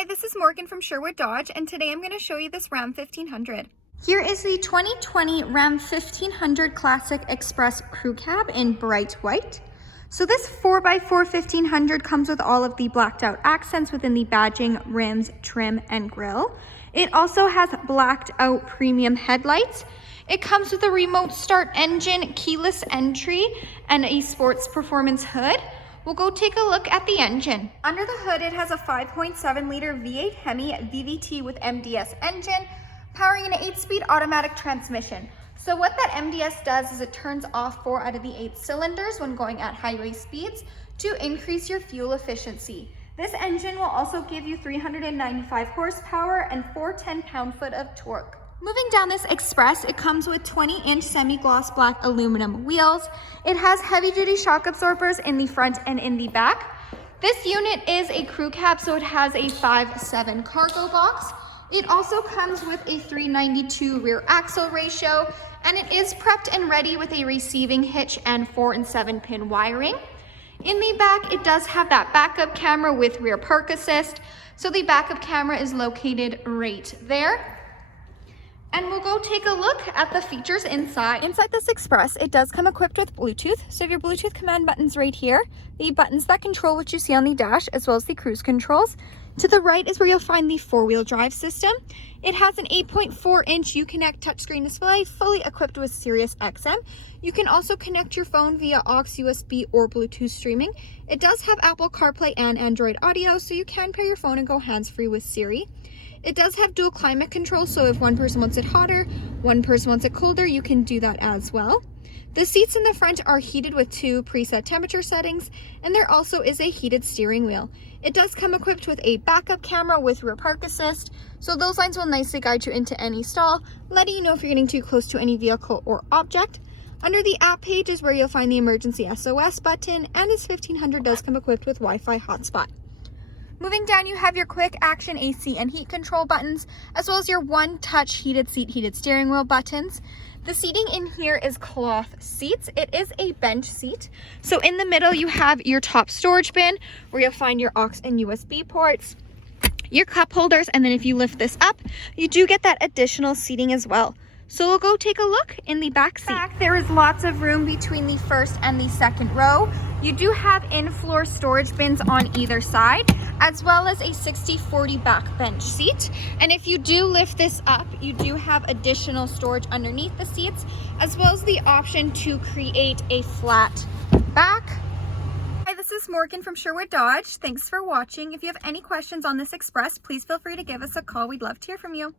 Hi, this is Morgan from Sherwood Dodge, and today I'm going to show you this Ram 1500. Here is the 2020 Ram 1500 Classic Express Crew Cab in bright white. So this 4x4 1500 comes with all of the blacked out accents within the badging, rims, trim, and grille. It also has blacked out premium headlights. It comes with a remote start engine, keyless entry, and a sports performance hood. We'll go take a look at the engine. Under the hood, it has a 5.7 liter V8 Hemi VVT with MDS engine, powering an 8-speed automatic transmission. So what that MDS does is it turns off 4 out of the 8 cylinders when going at highway speeds to increase your fuel efficiency. This engine will also give you 395 horsepower and 410 pound-foot of torque. Moving down this Express, it comes with 20-inch semi-gloss black aluminum wheels. It has heavy-duty shock absorbers in the front and in the back. This unit is a crew cab, so it has a 5'7" cargo box. It also comes with a 392 rear axle ratio, and it is prepped and ready with a receiving hitch and 4 and 7 pin wiring. In the back, it does have that backup camera with rear park assist. So the backup camera is located right there. And we'll go take a look at the features inside. Inside this Express, it does come equipped with Bluetooth. So you have your Bluetooth command buttons right here, the buttons that control what you see on the dash, as well as the cruise controls. To the right is where you'll find the 4-wheel drive system. It has an 8.4-inch Uconnect touchscreen display, fully equipped with Sirius XM. You can also connect your phone via aux, USB, or Bluetooth streaming. It does have Apple CarPlay and Android Audio, so you can pair your phone and go hands-free with Siri. It does have dual climate control, so if one person wants it hotter, one person wants it colder, you can do that as well. The seats in the front are heated with 2 preset temperature settings, and there also is a heated steering wheel. It does come equipped with a backup camera with rear park assist, so those lines will nicely guide you into any stall, letting you know if you're getting too close to any vehicle or object. Under the app page is where you'll find the emergency SOS button, and this 1500 does come equipped with Wi-Fi hotspot. Moving down, you have your quick action AC and heat control buttons, as well as your one-touch heated seat, heated steering wheel buttons. The seating in here is cloth seats. It is a bench seat. So in the middle, you have your top storage bin, where you'll find your aux and USB ports, your cup holders, and then if you lift this up, you do get that additional seating as well. So we'll go take a look in the back seat. There is lots of room between the first and the second row. You do have in-floor storage bins on either side, as well as a 60/40 back bench seat. And if you do lift this up, you do have additional storage underneath the seats, as well as the option to create a flat back. Hi, this is Morgan from Sherwood Dodge. Thanks for watching. If you have any questions on this Express, please feel free to give us a call. We'd love to hear from you.